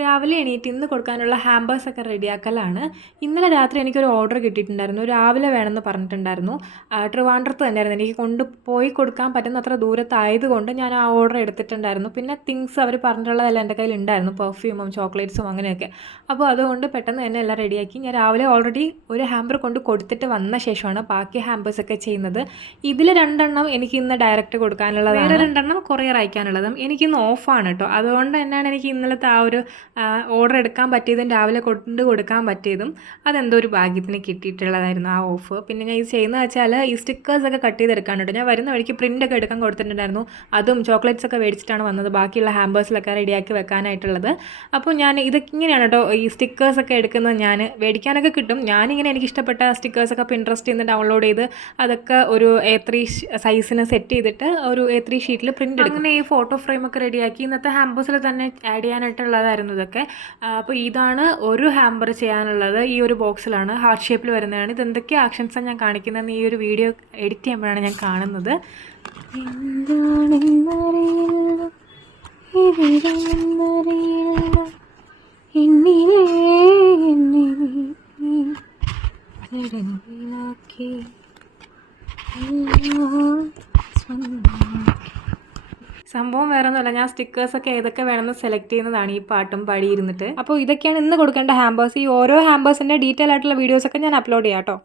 രാവിലെ എണീറ്റ് ഇന്ന് കൊടുക്കാനുള്ള ഹാമ്പേഴ്സൊക്കെ റെഡിയാക്കലാണ്. ഇന്നലെ രാത്രി എനിക്കൊരു ഓർഡർ കിട്ടിയിട്ടുണ്ടായിരുന്നു. രാവിലെ വേണമെന്ന് പറഞ്ഞിട്ടുണ്ടായിരുന്നു. ട്രിവാൻഡ്രത്ത് തന്നെയായിരുന്നു. എനിക്ക് കൊണ്ടുപോയി കൊടുക്കാൻ പറ്റുന്ന അത്ര ദൂരത്തായതുകൊണ്ട് ഞാൻ ആ ഓർഡർ എടുത്തിട്ടുണ്ടായിരുന്നു. പിന്നെ തിങ്സ് അവർ പറഞ്ഞിട്ടുള്ളതെല്ലാം എൻ്റെ കയ്യിലുണ്ടായിരുന്നു, പെർഫ്യൂമും ചോക്ലേറ്റ്സും അങ്ങനെയൊക്കെ. അപ്പോൾ അതുകൊണ്ട് പെട്ടെന്ന് തന്നെ എല്ലാം റെഡിയാക്കി. ഞാൻ രാവിലെ ഓൾറെഡി ഒരു ഹാമ്പർ കൊണ്ട് കൊടുത്തിട്ട് വന്ന ശേഷമാണ് ബാക്കി ഹാമ്പേഴ്സൊക്കെ ചെയ്യുന്നത്. ഇതിൽ 2 എനിക്ക് ഇന്ന് ഡയറക്റ്റ് കൊടുക്കാനുള്ളതാണ്, വേറെ 2 കൊറിയർ അയക്കാനുള്ളതും. എനിക്കിന്ന് ഓഫാണ് കേട്ടോ. അതുകൊണ്ട് തന്നെയാണ് എനിക്ക് ഇന്നലത്തെ ആ ഒരു ഓർഡർ എടുക്കാൻ പറ്റിയതും രാവിലെ കൊണ്ട് കൊടുക്കാൻ പറ്റിയതും. അതെന്തോ ഒരു ഭാഗ്യത്തിന് കിട്ടിയിട്ടുള്ളതായിരുന്നു ആ ഓഫ്. പിന്നെ ഞാൻ ഇത് ചെയ്യുന്നത് വെച്ചാൽ ഈ സ്റ്റിക്കേഴ്സൊക്കെ കട്ട് ചെയ്തെടുക്കാനുണ്ട്. ഞാൻ വരുന്ന വഴിക്ക് പ്രിൻ്റൊക്കെ എടുക്കാൻ കൊടുത്തിട്ടുണ്ടായിരുന്നു. അതും ചോക്ലേറ്റ്സ് ഒക്കെ മേടിച്ചിട്ടാണ് വന്നത്, ബാക്കിയുള്ള ഹാമ്പേഴ്സിലൊക്കെ റെഡിയാക്കി വെക്കാനായിട്ടുള്ളത്. അപ്പോൾ ഞാൻ ഇങ്ങനെയാണ് കേട്ടോ ഈ സ്റ്റിക്കേഴ്സൊക്കെ എടുക്കുന്നത്. ഞാൻ മേടിക്കാനൊക്കെ കിട്ടും. ഞാനിങ്ങനെ എനിക്കിഷ്ടപ്പെട്ട സ്റ്റിക്കേഴ്സൊക്കെ പിൻട്രസ്റ്റിൽ നിന്ന് ഡൗൺലോഡ് ചെയ്ത് അതൊക്കെ ഒരു A3 സൈസിന് സെറ്റ് ചെയ്തിട്ട് ഒരു A3 ഷീറ്റിൽ പ്രിൻ്റ് എടുക്കും. അങ്ങനെ ഈ ഫോട്ടോ ഫ്രെയിമൊക്കെ റെഡിയാക്കി ഇന്നത്തെ ഹാമ്പേഴ്സിൽ തന്നെ ആഡ് ചെയ്യാനായിട്ടുള്ളതായിരുന്നു ഇതൊക്കെ. അപ്പോൾ ഇതാണ് ഒരു ഹാമ്പർ ചെയ്യാനുള്ളത്. ഈ ഒരു ബോക്സിലാണ്, ഹാർട്ട് ഷേപ്പിൽ വരുന്നതാണ്. ഇതെന്തൊക്കെ ആക്ഷൻസാണ് ഞാൻ കാണിക്കുന്നതെന്ന് ഈ ഒരു വീഡിയോ എഡിറ്റ് ചെയ്യുമ്പോഴാണ് ഞാൻ കാണുന്നത്. സംഭവം വേറെ ഒന്നുമല്ല, ഞാൻ സ്റ്റിക്കേഴ്സൊക്കെ ഏതൊക്കെ വേണമെന്ന് സെലക്ട് ചെയ്യുന്നതാണ് ഈ പാട്ടും പാടിയിരുന്നിട്ട്. അപ്പോൾ ഇതൊക്കെയാണ് ഇന്ന് കൊടുക്കേണ്ട ഹാമ്പേഴ്സ്. ഈ ഓരോ ഹാമ്പേഴ്സിൻ്റെ ഡീറ്റെയിൽ ആയിട്ടുള്ള വീഡിയോസൊക്കെ ഞാൻ അപ്ലോഡ് ചെയ്യാം കേട്ടോ.